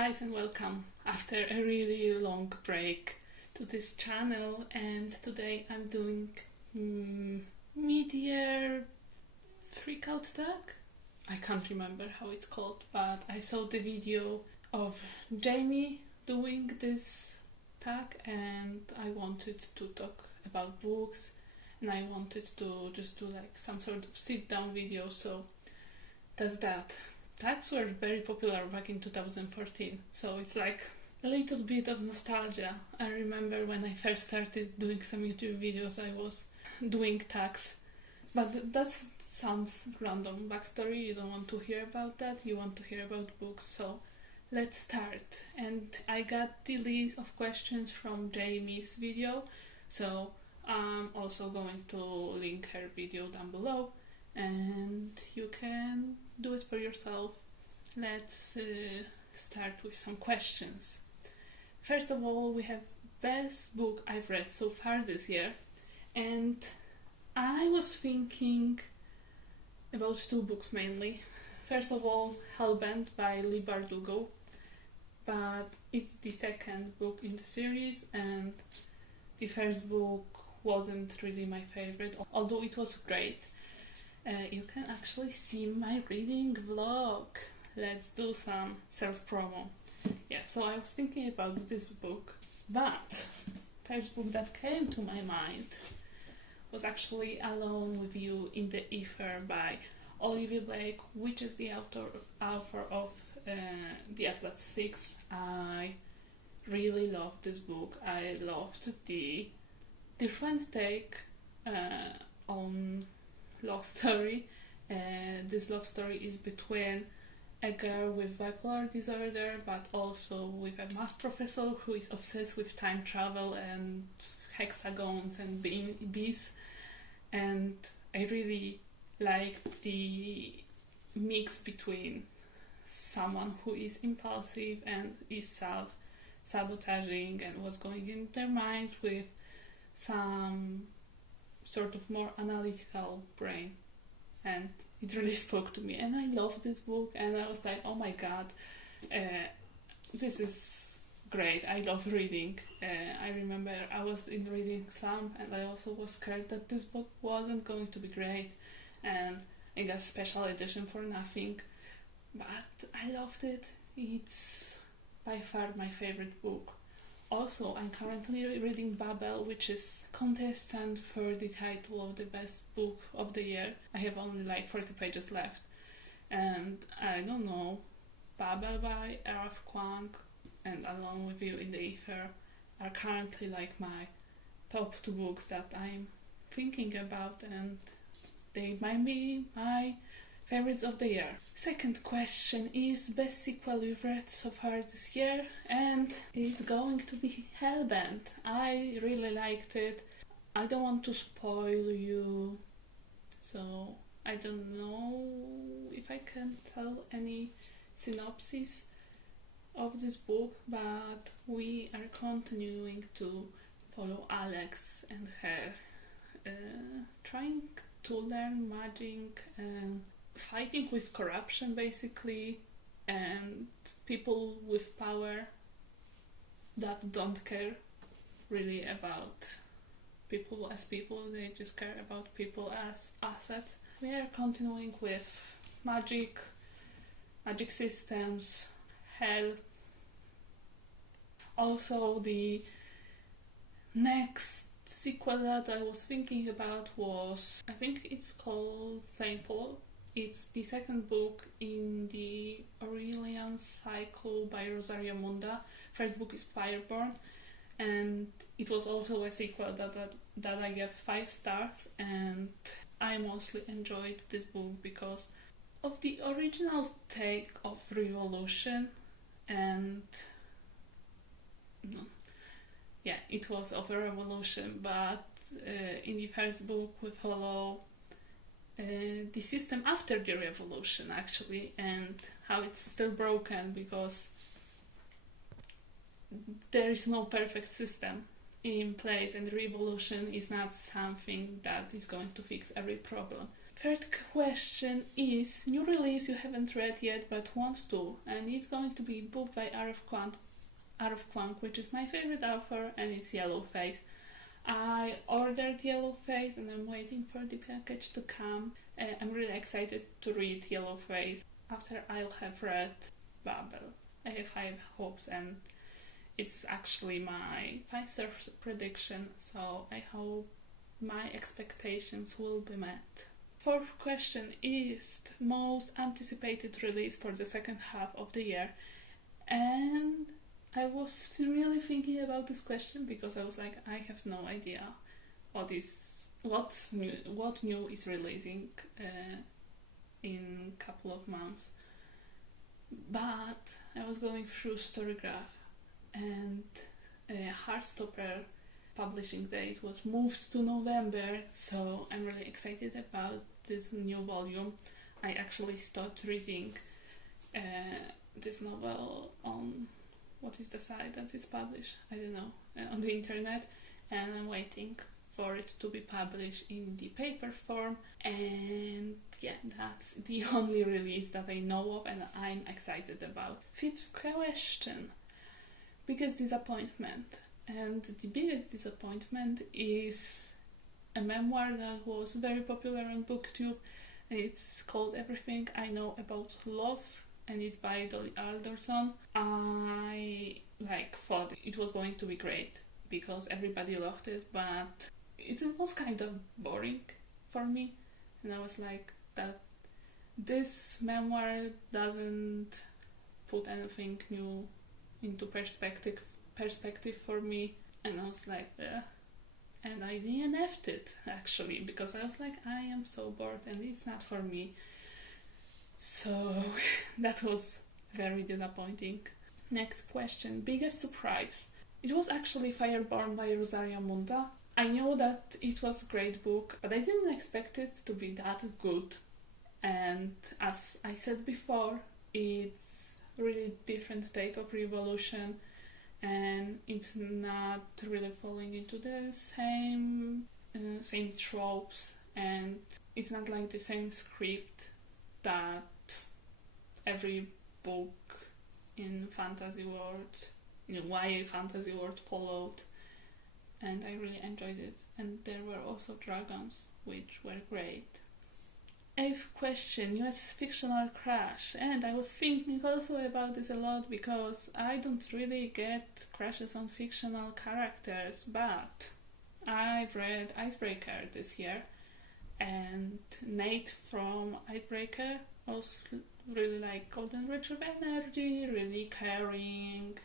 guys, and welcome after a really long break to this channel. And today I'm doing mid-year freakout tag. I can't remember how it's called, but I saw the video of Jamie doing this tag and I wanted to talk about books, and I wanted to just do like some sort of sit-down video, so that's that. Tags were very popular back in 2014, so it's like a little bit of nostalgia. I remember when I first started doing some YouTube videos, I was doing tags, but that sounds random backstory. You don't want to hear about that, you want to hear about books, so let's start. And I got the list of questions from Jamie's video, so I'm also going to link her video down below and you can do it for yourself. Let's start with some questions. First of all, we have best book I've read so far this year, and I was thinking about two books mainly. First of all, Hellbent by Leigh Bardugo, but it's the second book in the series and the first book wasn't really my favorite, although it was great. You can actually see my reading vlog. Let's do some self-promo. Yeah, so I was thinking about this book, but first book that came to my mind was actually Alone with You in the Ether by Olivia Blake, which is the author of The Atlas 6. I really loved this book. I loved the different take on love story. This love story is between a girl with bipolar disorder, but also with a math professor who is obsessed with time travel and hexagons and bees. And I really liked the mix between someone who is impulsive and is self-sabotaging and what's going in their minds, with some sort of more analytical brain, and it really spoke to me and I loved this book and I was like, oh my god, this is great. I love reading. I remember I was in reading slump and I also was scared that this book wasn't going to be great, and I got a special edition for nothing, but I loved it. It's by far my favorite book. Also, I'm currently reading Babel, which is contestant for the title of the best book of the year. I have only like 40 pages left, and I don't know, Babel by R.F. Kuang and Alone with You in the Ether are currently like my top two books that I'm thinking about, and they might be my favorites of the year. Second question is best sequel you've read so far this year, and it's going to be Hellbent. I really liked it. I don't want to spoil you, so I don't know if I can tell any synopsis of this book, but we are continuing to follow Alex and her trying to learn magic and fighting with corruption basically, and people with power that don't care really about people as people, they just care about people as assets. We are continuing with magic systems, hell. Also, the next sequel that I was thinking about was, I think it's called Flamefall. It's the second book in the Aurelian cycle by Rosario Munda. First book is Fireborn, and it was also a sequel that I gave 5 stars, and I mostly enjoyed this book because of the original take of revolution, and yeah, it was of a revolution, but in the first book we follow the system after the revolution actually, and how it's still broken because there is no perfect system in place, and the revolution is not something that is going to fix every problem. Third question is new release you haven't read yet but want to, and it's going to be a book by R.F. Kuang, which is my favorite author, and it's Yellowface. I ordered Yellowface and I'm waiting for the package to come. I'm really excited to read Yellowface after I'll have read Babel. I have high hopes, and it's actually my 5-star prediction, so I hope my expectations will be met. Fourth question is the most anticipated release for the second half of the year, and I was really thinking about this question because I was like, I have no idea what new is releasing in a couple of months. But I was going through Storygraph, and Heartstopper publishing date was moved to November, so I'm really excited about this new volume. I actually started reading this novel on, what is the site that is published? I don't know, on the internet, and I'm waiting for it to be published in the paper form. And yeah, that's the only release that I know of and I'm excited about. Fifth question, biggest disappointment. And the biggest disappointment is a memoir that was very popular on BookTube. It's called Everything I Know About Love, and it's by Dolly Alderson. I thought it was going to be great because everybody loved it, but it was kind of boring for me, and I was like, that this memoir doesn't put anything new into perspective for me, and I was like, and I DNF'd it actually because I was like, I am so bored and it's not for me. So that was very disappointing. Next question, biggest surprise. It was actually Fireborn by Rosaria Munda. I knew that it was a great book, but I didn't expect it to be that good. And as I said before, it's really different take of Revolution, and it's not really falling into the same tropes, and it's not like the same script that every book in fantasy world, in YA fantasy world followed, and I really enjoyed it. And there were also dragons, which were great. 8th question, US fictional crush. And I was thinking also about this a lot because I don't really get crushes on fictional characters, but I've read Icebreaker this year, and Nate from Icebreaker was really like golden retriever energy, really caring,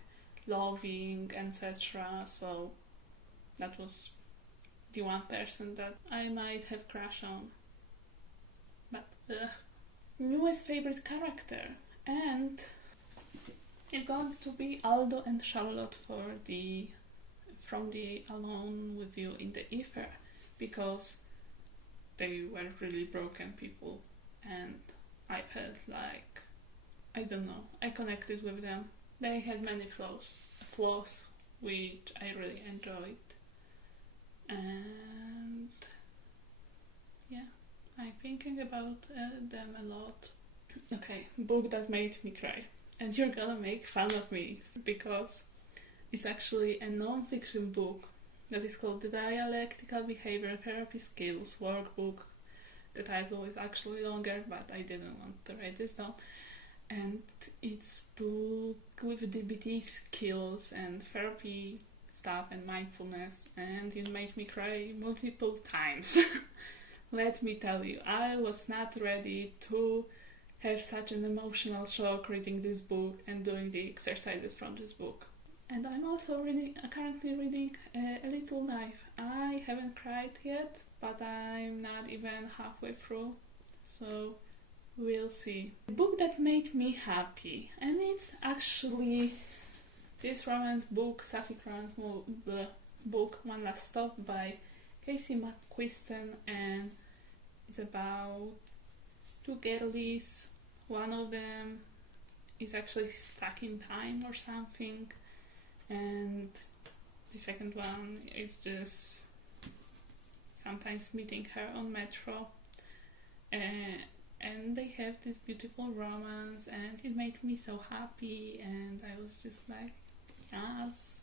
loving, etc. So that was the one person that I might have crushed on. But newest favorite character, and it's going to be Aldo and Charlotte from the Alone with You in the Ether, because they were really broken people, and I felt like, I don't know, I connected with them. They had many flaws which I really enjoyed, and yeah, I'm thinking about them a lot. Okay, book that made me cry, and you're gonna make fun of me because it's actually a non-fiction book that is called The Dialectical Behavior Therapy Skills Workbook. The title is actually longer, but I didn't want to write this down. And it's a book with DBT skills and therapy stuff and mindfulness, and it made me cry multiple times. Let me tell you, I was not ready to have such an emotional shock reading this book and doing the exercises from this book. And I'm also currently reading A Little Knife. I haven't cried yet, but I'm not even halfway through, so we'll see. The book that made me happy, and it's actually this romance book, sapphic romance book, One Last Stop by Casey McQuiston, and it's about two girlies. One of them is actually stuck in time or something, and the second one is just sometimes meeting her on metro. and they have this beautiful romance, and it made me so happy, and I was just like, yes,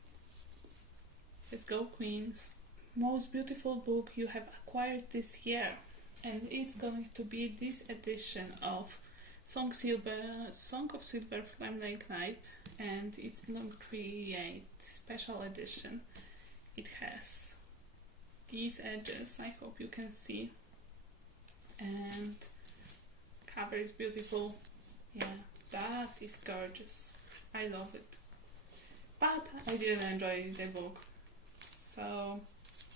let's go Queens. Most beautiful book you have acquired this year, and it's going to be this edition of Song of Silver Flame Lake Night, and it's going to create special edition. It has these edges, I hope you can see, and cover is beautiful. Yeah, that is gorgeous. I love it. But I didn't enjoy the book, so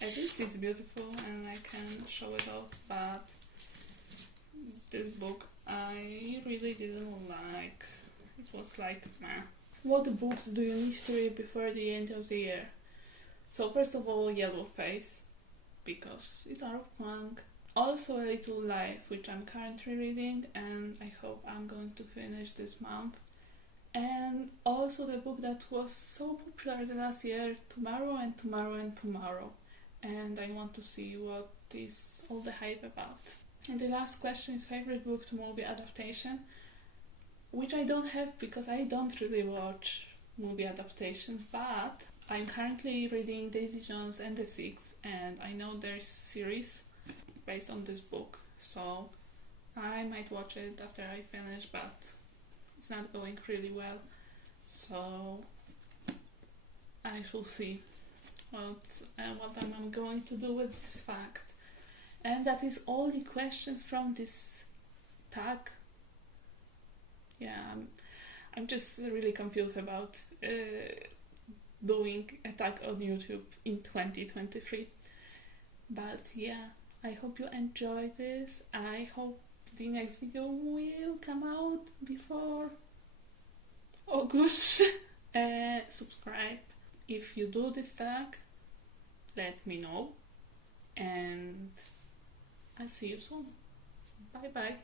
at least it's beautiful and I can show it off, but this book I really didn't like. It was like, meh. What books do you need to read before the end of the year? So first of all, Yellowface, because it's out of Wang. Also A Little Life, which I'm currently reading, and I hope I'm going to finish this month. And also the book that was so popular the last year, Tomorrow and Tomorrow and Tomorrow. And I want to see what is all the hype about. And the last question is favorite book to movie adaptation, which I don't have because I don't really watch movie adaptations, but I'm currently reading Daisy Jones and the Six, and I know there's series based on this book, so I might watch it after I finish, but it's not going really well, so I shall see what I'm going to do with this fact. And that is all the questions from this tag. Yeah, I'm just really confused about doing a tag on YouTube in 2023. But yeah, I hope you enjoyed this. I hope the next video will come out before August. Subscribe if you do this tag. Let me know. And I'll see you soon. Bye bye.